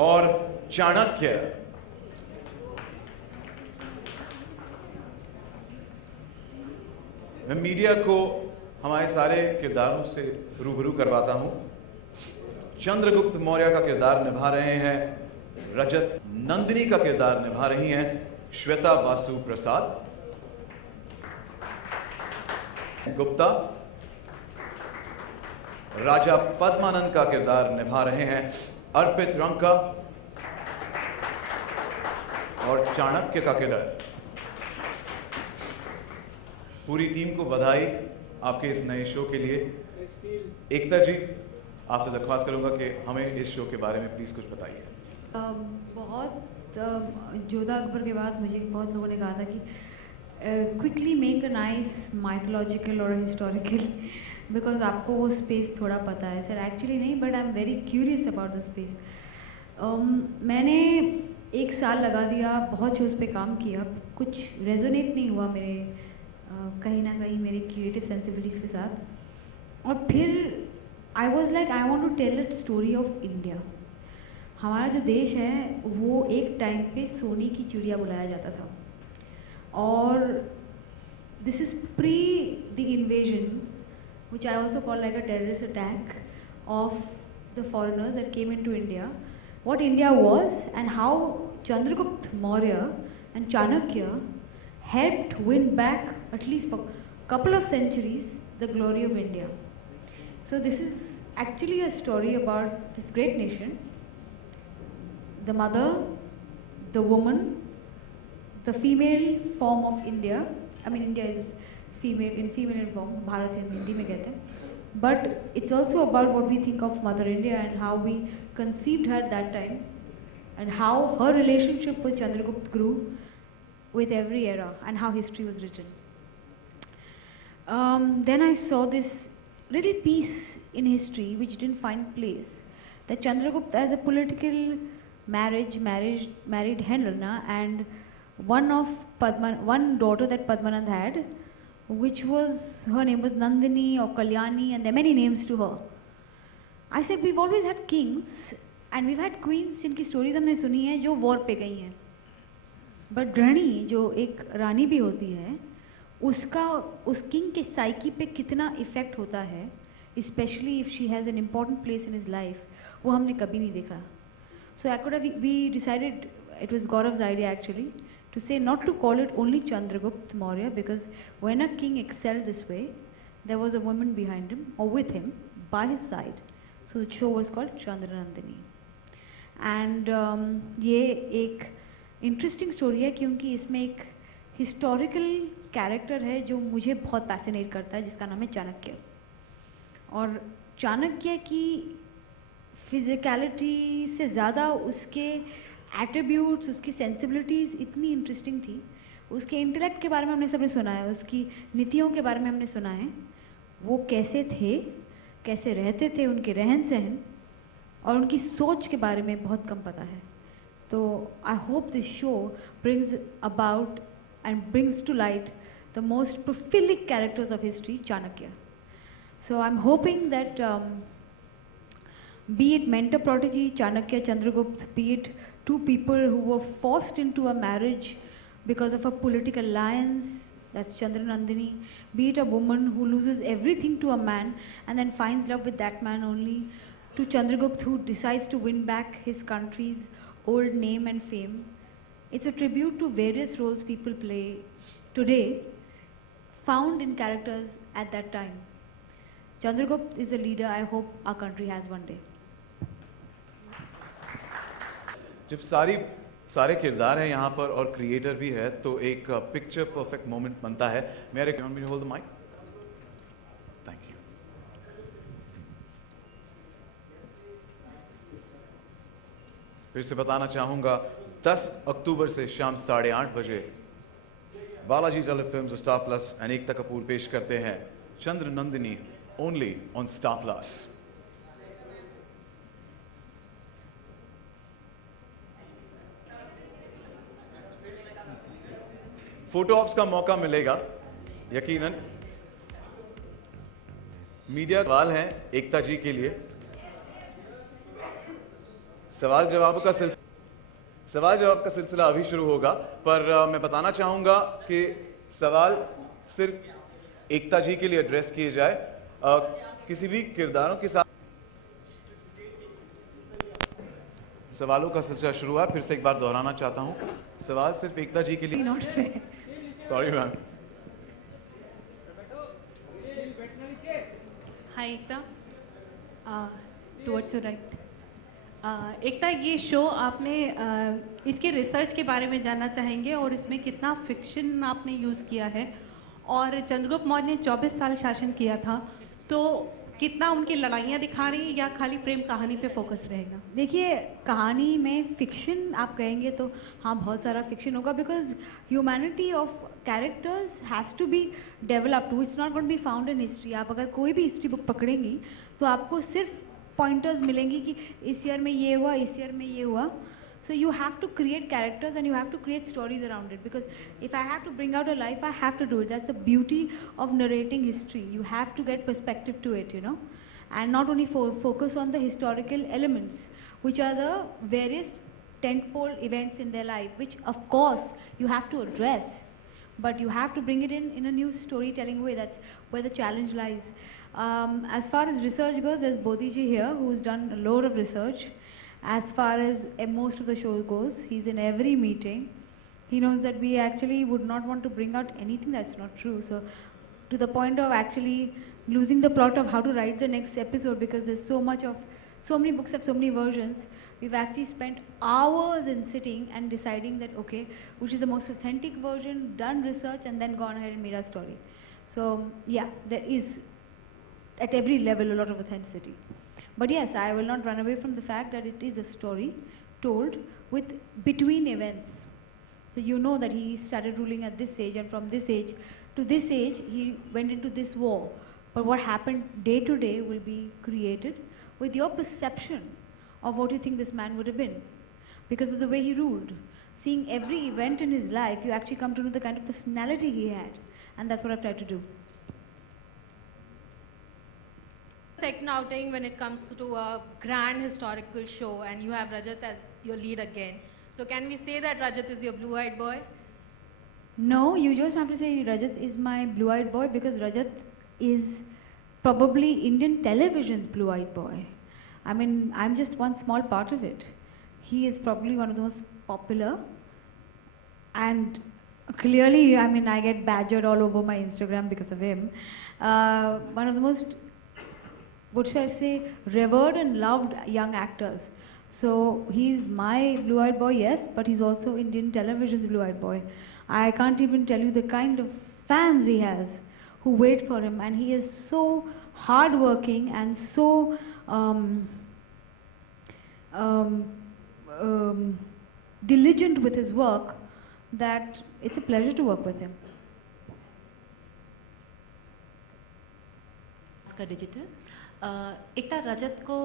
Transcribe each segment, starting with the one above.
और चाणक्य। मैं मीडिया को हमारे सारे किरदारों से रूबरू करवाता हूं। चंद्रगुप्त मौर्य का किरदार निभा रहे हैं रजत, नंदिनी का किरदार निभा रही हैं श्वेता वासु प्रसाद गुप्ता, राजा पद्मानंद का किरदार निभा रहे हैं अर्पित रंका और चाणक्य का किरदार। पूरी टीम को बधाई आपके इस नए शो के लिए। एकता जी, आपसे दरख्वास्त करूंगा कि हमें इस शो के बारे में प्लीज कुछ बताइए। बहुत जोधा अकबर के बाद मुझे बहुत लोगों ने कहा था कि quickly make a nice mythological और हिस्टोरिकल, बिकॉज आपको वो स्पेस थोड़ा पता है। सर एक्चुअली नहीं, but I am very curious about the space. मैंने 1 साल लगा दिया, बहुत शोज़ पे काम किया, कुछ रेजोनेट नहीं हुआ मेरे कहीं ना कहीं मेरे क्रिएटिव सेंसिबिलिटीज़ के साथ। और फिर I was like I want to tell it story of India. हमारा जो देश है वो एक टाइम पे सोने की चिड़िया बुलाया जाता था, और this is pre the invasion which I also call like a terrorist attack of the foreigners that came into India. What India was and how Chandragupta Maurya and Chanakya helped win back at least for a couple of centuries the glory of India. So this is actually a story about this great nation, the mother, the woman, the female form of India. I mean, India is female in form, Bharat in Hindi में कहते हैं, but it's also about what we think of Mother India and how we conceived her at that time and how her relationship with Chandragupta grew with every era and how history was written. Then I saw this little piece in history which didn't find place, that Chandragupta as a political married Helena and one daughter that Padmanand had, which was, her name was Nandini or Kalyani, and there are many names to her. I said we've always had kings and we've had queens जिनकी stories हमने सुनी है जो war पे गई हैं, but ग्रहणी जो एक रानी भी होती है, उसका उस king के psyche पे कितना effect होता है, especially if she has an important place in his life, वो हमने कभी नहीं देखा. So we decided, it was Gaurav's idea actually, to say not to call it only Chandragupta Maurya, because when a king excelled this way, there was a woman behind him or with him by his side. So the show was called Chandranandini. And ये एक interesting story है क्योंकि इसमें एक historical character है जो मुझे बहुत fascinate करता है, जिसका नाम है चाणक्य। और चाणक्य की physicality से ज़्यादा उसके एट्रीब्यूट्स, उसकी सेंसिबिलिटीज़ इतनी इंटरेस्टिंग थी। उसके इंटेलेक्ट के बारे में हमने सबने सुना है, उसकी नीतियों के बारे में हमने सुना है, वो कैसे थे, कैसे रहते थे, उनके रहन सहन और उनकी सोच के बारे में बहुत कम पता है। तो I hope this show brings about and brings to light the most prolific characters of history, Chanakya. So I am hoping that be it mentor prodigy Chanakya, Chandragupta, be it two people who were forced into a marriage because of a political alliance, that's Chandranandini, be it a woman who loses everything to a man and then finds love with that man only, to Chandragupta who decides to win back his country's old name and fame. It's a tribute to various roles people play today, found in characters at that time. Chandragupta is a leader I hope our country has one day. जब सारे किरदार हैं यहाँ पर और creator भी है, तो एक पिक्चर परफेक्ट मोमेंट बनता है। मेरे can me hold the mic, thank you. फिर से बताना चाहूंगा, 10 अक्टूबर से शाम 8:30 बजे बालाजी टेलीफिल्म्स और Star Plus and Ekta Kapoor पेश करते हैं Chandranandini, only on Star Plus. Photo ops का मौका मिलेगा यकीनन। मीडिया सवाल हैं एकता जी के लिए। सवाल जवाब का सिलसिला अभी शुरू होगा, पर मैं बताना चाहूंगा कि सवाल सिर्फ एकता जी के लिए एड्रेस किए जाए। किसी भी किरदारों के साथ सवालों का सिलसिला शुरू हुआ, फिर से एक बार दोहराना चाहता हूं, सवाल सिर्फ एकता जी के लिए। Not fair. Sorry ma'am. Hi Ekta, towards your right. एकता, ये शो आपने इसके रिसर्च के बारे में जानना चाहेंगे और इसमें कितना फिक्शन आपने यूज़ किया है, और चंद्रगुप्त मौर्य ने 24 साल शासन किया था, तो कितना उनकी लड़ाइयाँ दिखा रही हैं या खाली प्रेम कहानी पे फोकस रहेगा? देखिए, कहानी में फिक्शन आप कहेंगे तो हाँ, बहुत सारा फिक्शन होगा, because humanity of characters has to be developed, it's not going be found in history. आप अगर कोई भी हिस्ट्री बुक पकड़ेंगी तो आपको सिर्फ पॉइंटर्स मिलेंगी कि इस ईयर में ये हुआ, इस ईयर में ये हुआ। So you have to create characters and you have to create stories around it, because if I have to bring out a life, I have to do it. That's the beauty of narrating history. You have to get perspective to it, you know, and not only focus on the historical elements, which are the various tentpole events in their life, which of course you have to address, but you have to bring it in a new storytelling way. That's where the challenge lies. As far as research goes, there's Bodhi ji here who's done a lot of research. As far as most of the show goes, he's in every meeting. He knows that we actually would not want to bring out anything that's not true. So to the point of actually losing the plot of how to write the next episode, because there's so many books have so many versions, we've actually spent hours in sitting and deciding that, okay, which is the most authentic version, done research, and then gone ahead and made our story. So yeah, there is at every level a lot of authenticity. But yes, I will not run away from the fact that it is a story told with between events. So you know that he started ruling at this age, and from this age to this age, he went into this war. But what happened day to day will be created with your perception of what you think this man would have been, because of the way he ruled. Seeing every event in his life, you actually come to know the kind of personality he had, and that's what I've tried to do. Second outing when it comes to a grand historical show, and you have Rajat as your lead again. So can we say that Rajat is your blue-eyed boy? No, you just have to say Rajat is my blue-eyed boy, because Rajat is probably Indian television's blue-eyed boy. I mean, I'm just one small part of it. He is probably one of the most popular, and clearly, I mean, I get badgered all over my Instagram because of him. One of the most, what should I say, revered and loved young actors. So he's my blue-eyed boy, yes, but he's also Indian television's blue-eyed boy. I can't even tell you the kind of fans he has who wait for him, and he is so hardworking and so diligent with his work that it's a pleasure to work with him. इसका digital एकता, रजत को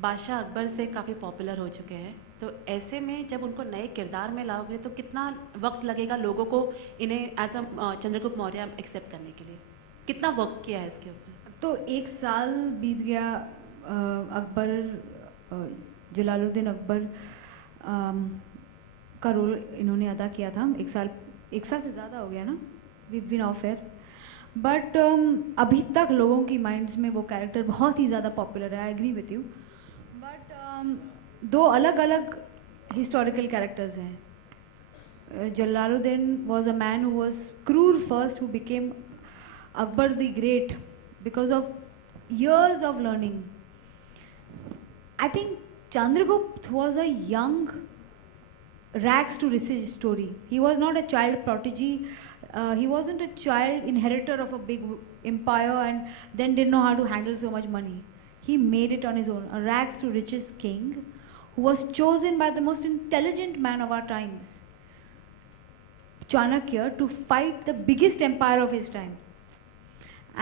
बादशाह अकबर से काफ़ी popular हो चुके हैं, तो ऐसे में जब उनको नए किरदार में लाओगे तो कितना वक्त लगेगा लोगों को इन्हें as a Chandragupta Maurya accept करने के लिए? कितना वर्क किया है इसके ऊपर? तो 1 साल बीत गया। अकबर, जलालुद्दीन अकबर का रोल इन्होंने अदा किया था। 1 साल से ज़्यादा हो गया ना, we been off air, but अभी तक लोगों की माइंड्स में वो कैरेक्टर बहुत ही ज़्यादा पॉपुलर है। I agree with you, but 2 अलग अलग हिस्टोरिकल कैरेक्टर्स हैं। Jalaluddin was a man who was क्रूर first, who became Akbar the Great because of years of learning. I think Chandragupta was a young rags to riches story. He was not a child prodigy. He wasn't a child inheritor of a big empire and then didn't know how to handle so much money. He made it on his own. A rags to riches king who was chosen by the most intelligent man of our times, Chanakya, to fight the biggest empire of his time.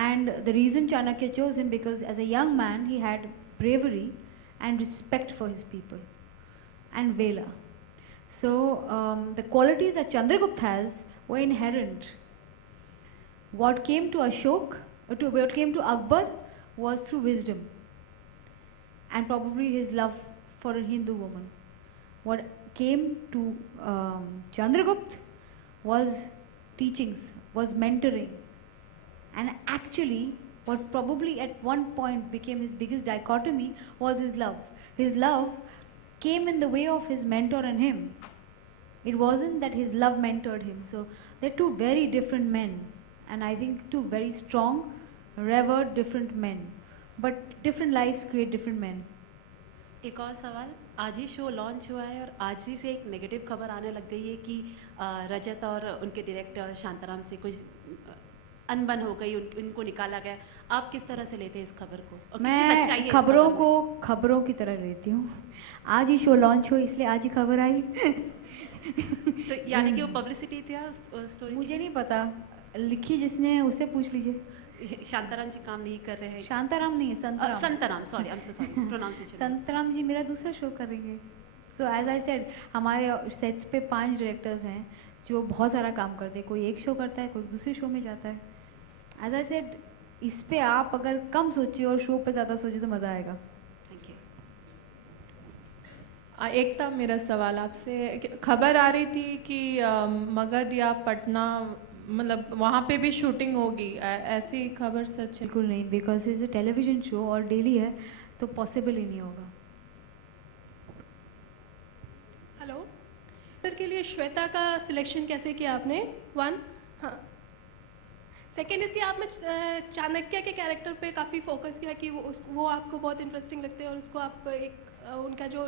And the reason Chanakya chose him, because as a young man he had bravery and respect for his people and valor. So the qualities that Chandragupta has were inherent. What came to Ashok, what came to Akbar was through wisdom and probably his love for a Hindu woman. What came to Chandragupta was teachings, was mentoring. And actually, what probably at one point became his biggest dichotomy was his love. His love came in the way of his mentor and him. It wasn't that his love mentored him. So they're two very different men. And I think two very strong, revered, different men. But different lives create different men. एक और सवाल, आज ही show launch हुआ है और आज ही से एक नेगेटिव खबर आने लग गई है कि रजत और उनके डायरेक्टर शांताराम से कुछ अनबन हो गई, उनको निकाला गया। आप किस तरह से लेते हैं इस खबर को? और कितनी सच्चाई है मैं इस खबरों खबर को खबरों की तरह लेती हूँ। आज ही शो लॉन्च हो इसलिए आज ही खबर आई। में? तो यानी कि वो पब्लिसिटी थी स्टोरी? मुझे नहीं पता, लिखी जिसने उससे पूछ लीजिए। शांताराम जी काम नहीं कर रहे हैं? शांताराम नहीं है, Santram. Santram, sorry, I am so sorry, pronunciation. Santram ji मेरा दूसरा शो करेंगे। सो एज आई सेड, हमारे सेट्स पे 5 डायरेक्टर्स हैं जो बहुत सारा काम करते हैं। कोई एक शो करता है, कोई दूसरे शो में जाता है। एज आई सेड, इस पे आप अगर कम सोचिए और शो पे ज़्यादा सोचिए तो मज़ा आएगा। Thank you. एकता, मेरा सवाल आपसे, खबर आ रही थी कि मगध या पटना, मतलब वहाँ पे भी शूटिंग होगी, ऐसी खबर सच है? बिल्कुल नहीं, because is a television show और डेली है तो पॉसिबल ही नहीं होगा। हेलो सर, के लिए श्वेता का सिलेक्शन कैसे किया आपने? 1, हाँ। सेकेंड इसके आपने चाणक्य के कैरेक्टर पे काफ़ी फोकस किया कि वो आपको बहुत इंटरेस्टिंग लगते हैं और उसको आप एक उनका जो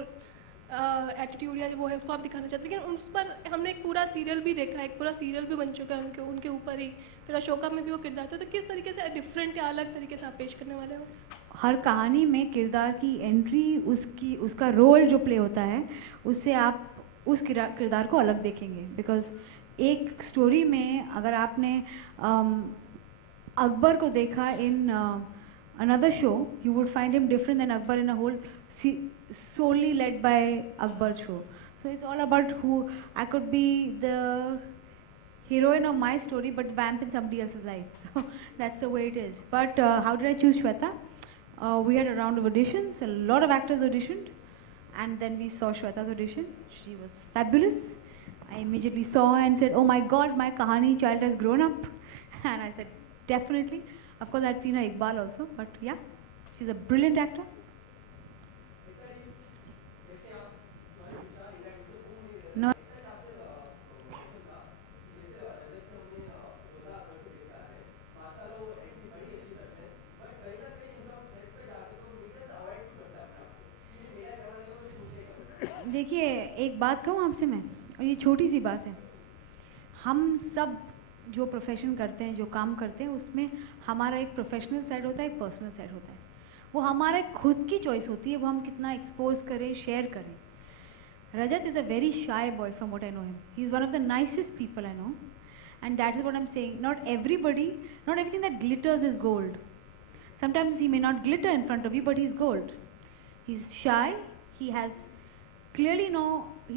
एटीट्यूड या वो है उसको आप दिखाना चाहते हैं, लेकिन उस पर हमने एक पूरा सीरियल भी देखा है, एक पूरा सीरियल भी बन चुका है उनके ऊपर ही, फिर अशोका में भी वो किरदार था। तो किस तरीके से डिफरेंट या अलग तरीके से आप पेश करने वाले हो? हर कहानी में किरदार की एंट्री, उसका रोल जो प्ले होता है, उससे आप उस किरदार को अलग देखेंगे। बिकॉज एक स्टोरी में अगर आपने अकबर को देखा in another show, you would find him different than Akbar in a whole solely led by Akbar show. So it's all about who I could be, the heroine of my story but vamp in somebody else's life. So that's the way it is. But how did I choose Shweta? We had a round of auditions, a lot of actors auditioned, and then we saw Shweta's audition. She was fabulous. I immediately saw her and said, oh my god, my Kahani child has grown up. And I said, definitely. Of course I'd seen her Iqbal also, but yeah, she's a brilliant actor. No. देखिए, एक बात कहूँ आपसे मैं, और ये छोटी सी बात है, हम सब जो प्रोफेशन करते हैं, जो काम करते हैं, उसमें हमारा एक प्रोफेशनल साइड होता है, एक पर्सनल साइड होता है। वो हमारे खुद की चॉइस होती है, वो हम कितना एक्सपोज करें, शेयर करें। Rajat is a very shy boy from what I know him. He's one of the nicest people I know. And that is what I'm saying. Not everything that glitters is gold. Sometimes he may not glitter in front of you, but he's gold. He's shy. He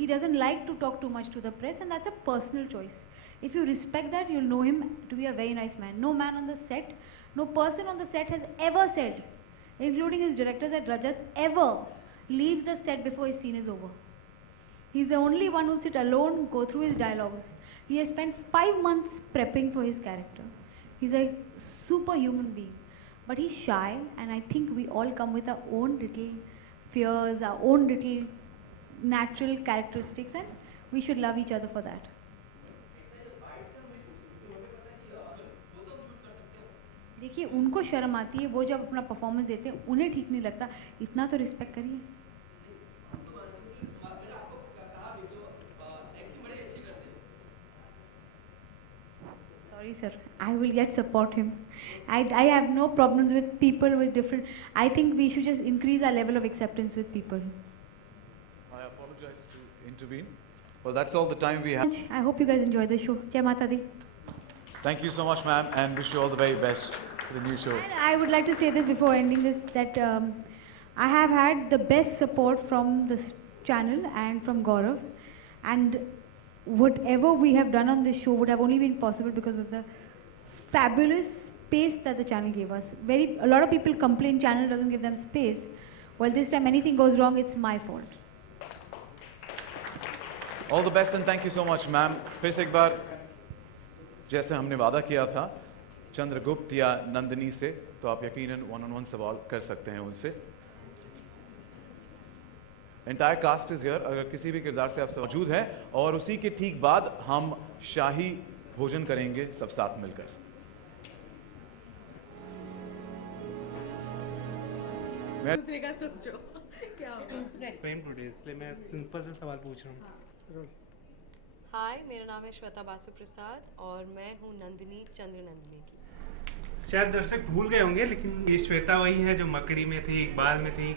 doesn't like to talk too much to the press, and that's a personal choice. If you respect that, you'll know him to be a very nice man. No man on the set, no person on the set has ever said, including his directors, that Rajat ever leaves the set before his scene is over. He's the only one who sits alone, go through his dialogues. He has spent 5 months prepping for his character. He's a superhuman being. But he's shy, and I think we all come with our own little fears, our own little natural characteristics, and we should love each other for that. देखिए, उनको शर्म आती है, वो जब अपना performance देते हैं, उन्हें ठीक नहीं लगता, इतना तो रिस्पेक्ट करिए। Sorry sir, I will yet support him. I have no problems with people with different, I think we should just increase our level of acceptance with people. I apologize to intervene. Well, that's all the time we have. I hope you guys enjoy the show. Jai Mata Di. Thank you so much, ma'am, and wish you all the very best for the new show. And I would like to say this before ending this, that I have had the best support from this channel and from Gaurav, and whatever we have done on this show would have only been possible because of the fabulous space that the channel gave us. A lot of people complain channel doesn't give them space. Well, this time anything goes wrong, it's my fault. All the best and thank you so much ma'am. फिर से एक बार, जैसे हमने वादा किया था चंद्रगुप्त या नंदिनी से, तो आप यकीनन 1-on-1 सवाल कर सकते हैं उनसे। एंटायर कास्ट इज हियर, अगर किसी भी किरदार से आप मौजूद हैं, और उसी के ठीक बाद हम शाही भोजन करेंगे सब साथ मिलकर। मैं दूसरे का सोचो क्या होगा। प्रेम टुडे, इसलिए मैं सिंपल से सवाल पूछ रहा हूँ। हाय, मेरा नाम है श्वेता बासु प्रसाद और मैं हूँ नंदिनी चंद्र नंदिनी की। शायद दर्शक भूल गए होंगे, लेकिन ये श्वेता वही है जो मकड़ी में थी, इकबाल में थी।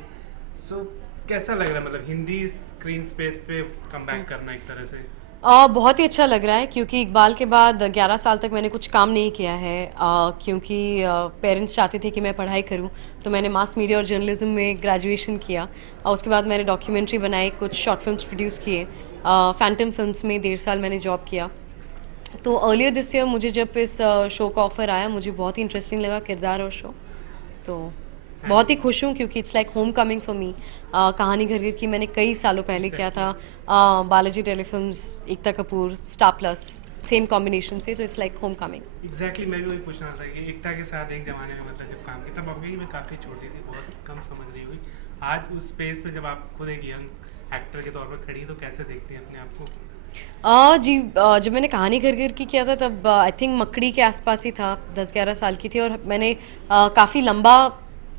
सो कैसा लग रहा है, मतलब हिंदी स्क्रीन स्पेस पे कम बैक करना एक तरह से? बहुत ही अच्छा लग रहा है, क्योंकि इकबाल के बाद 11 साल तक मैंने कुछ काम नहीं किया है, क्योंकि पेरेंट्स चाहते थे कि मैं पढ़ाई करूं, तो मैंने मास मीडिया और जर्नलिज्म में ग्रेजुएशन किया, और उसके बाद मैंने डॉक्यूमेंट्री बनाई, कुछ शॉर्ट फिल्म्स प्रोड्यूस किए। फैंटम फिल्म्स में 1.5 साल मैंने जॉब किया। तो अर्लियर दिस ईयर मुझे जब इस शो का ऑफ़र आया, मुझे बहुत ही इंटरेस्टिंग लगा किरदार और शो, तो बहुत ही खुश हूँ, क्योंकि it's like home coming for me. कहानी घर घर की मैंने कई सालों पहले किया था, Balaji Telefilms, Ekta Kapoor, Star Plus, same combination से, तो it's like homecoming. Exactly मैं भी वही पूछना था कि एकता के साथ एक ज़माने में मतलब जब काम किया, तब अभी मैं काफ़ी छोटी थी, बहुत कम समझ रही हुई। आज उस स्पेस पे जब आप खुद एक यंग एक्टर के तौर पर खड़ी, तो कैसे देखती हैं अपने आप को? जब मैंने कहानी घर घर की किया था, तब आई थिंक मकड़ी के आसपास ही था, 10-11 साल की थी, और मैंने काफ़ी लंबा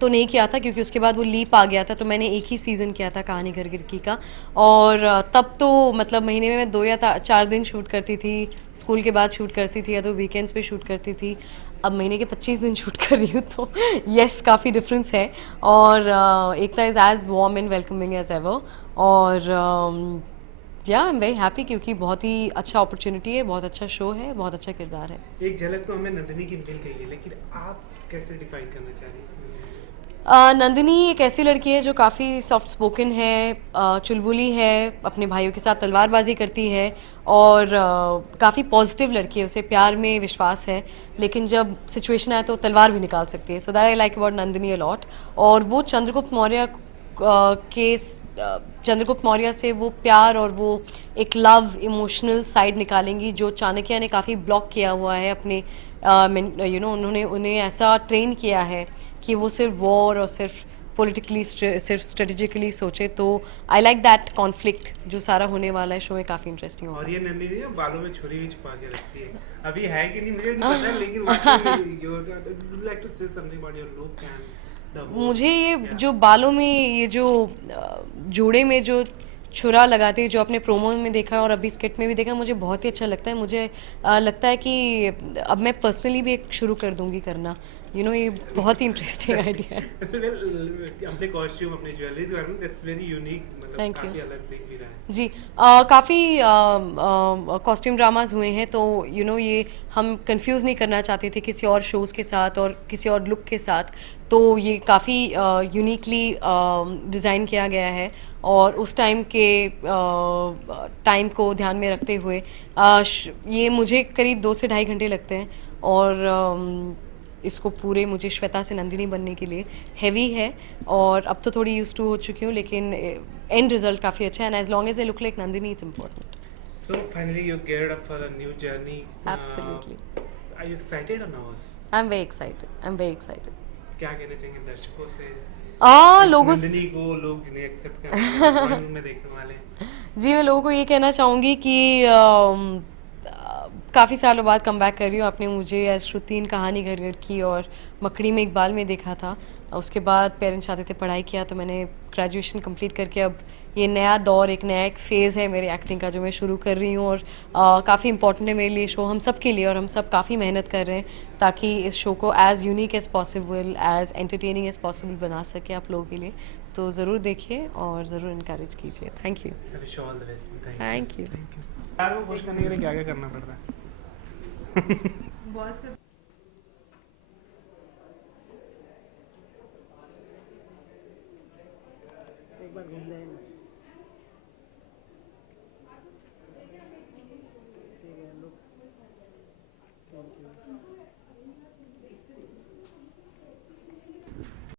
तो नहीं किया था, क्योंकि उसके बाद वो लीप आ गया था, तो मैंने एक ही सीज़न किया था कहानी घर घर की का। और तब तो मतलब महीने में मैं 2 या 4 दिन शूट करती थी, स्कूल के बाद शूट करती थी, या तो वीकेंड्स पे शूट करती थी। अब महीने के 25 दिन शूट कर रही हूँ, तो येस, काफ़ी डिफरेंस है। और Ekta is as warm and welcoming as ever, और या आई एम वेरी हैप्पी, क्योंकि बहुत ही अच्छा अपॉर्चुनिटी है, बहुत अच्छा शो है, बहुत अच्छा किरदार है। एक झलक तो हमें नंदिनी की मिल गई है, लेकिन आप कैसे डिफाइन करना चाह रही हैं इस नंदिनी? नंदिनी एक ऐसी लड़की है जो काफ़ी सॉफ्ट स्पोकन है, चुलबुली है, अपने भाइयों के साथ तलवारबाजी करती है, और काफ़ी पॉजिटिव लड़की है, उसे प्यार में विश्वास है, लेकिन जब सिचुएशन आए तो तलवार भी निकाल सकती है। So that I like about Nandini a lot. और वो चंद्रगुप्त मौर्य से वो प्यार और वो एक लव इमोशनल साइड निकालेंगी, जो चाणक्य ने काफ़ी ब्लॉक किया हुआ है अपने उन्होंने उन्हें ऐसा ट्रेन किया है कि वो सिर्फ वॉर और सिर्फ पॉलिटिकली, सिर्फ स्ट्रेटेजिकली सोचे। तो आई लाइक दैट कॉन्फ्लिक्ट जो सारा होने वाला है शो में, काफ़ी इंटरेस्टिंग होगा। और ये नंदिनी ना बालों में छुरी भी छुपा के रखती है, अभी है कि नहीं मुझे नहीं पता, लेकिन you like to say something about your look and the whole- मुझे ये जो बालों में ये जो जोड़े में जो छुरा लगाते हैं, जो आपने प्रोमो में देखा और अभी स्किट में भी देखा, मुझे बहुत ही अच्छा लगता है। मुझे लगता है कि अब मैं पर्सनली भी एक शुरू कर दूंगी करना, ये बहुत ही इंटरेस्टिंग आइडिया है। अपने कॉस्ट्यूम, अपने ज्वेलरी के बारे में, दैट्स वेरी यूनिक, मतलब Thank you. काफी अलग दिख भी रहा है। जी, काफ़ी कॉस्ट्यूम ड्रामाज हुए हैं, तो ये हम कंफ्यूज नहीं करना चाहते थे किसी और शोज़ के साथ और किसी और लुक के साथ, तो ये काफ़ी यूनिकली डिज़ाइन किया गया है। और उस टाइम के टाइम को ध्यान में रखते हुए ये मुझे करीब 2 से ढाई घंटे लगते हैं, और इसको पूरे मुझे श्वेता से नंदिनी बनने के लिए हैवी है, और अब तो थोड़ी यूज टू हो चुकी हूँ, लेकिन एंड रिजल्ट काफ़ी अच्छा है, and as long as I look like Nandini, it's important. So finally you geared up for a new journey. Absolutely. Are you excited or nervous? I'm very excited. I'm very excited. क्या कहना चाहेंगे दर्शकों से? लोगों नंदिनी को लोग जिन्हें एक्सेप्ट करने में देखने वाले। जी, मैं लोगों को ये कहना चाहूँगी कि काफ़ी सालों बाद कम बैक कर रही हूँ। आपने मुझे एज श्रुति इन कहानी घर घर की और मकड़ी में इकबाल में देखा था, उसके बाद पेरेंट्स चाहते थे पढ़ाई किया, तो मैंने ग्रेजुएशन कंप्लीट करके अब ये नया दौर, एक नया एक फ़ेज़ है मेरी एक्टिंग का जो मैं शुरू कर रही हूँ, और काफ़ी इंपॉर्टेंट है मेरे लिए शो, हम सब के लिए, और हम सब काफ़ी मेहनत कर रहे हैं ताकि इस शो को as unique as possible, as entertaining as possible बना सके आप लोगों के लिए। तो ज़रूर देखिए और ज़रूर इनकरेज कीजिए। Thank you. Wish you all the best. Thank you. यार वो खुश करने के लिए क्या क्या करना पड़ता है? बॉस का एक बार घूम जाएंगे।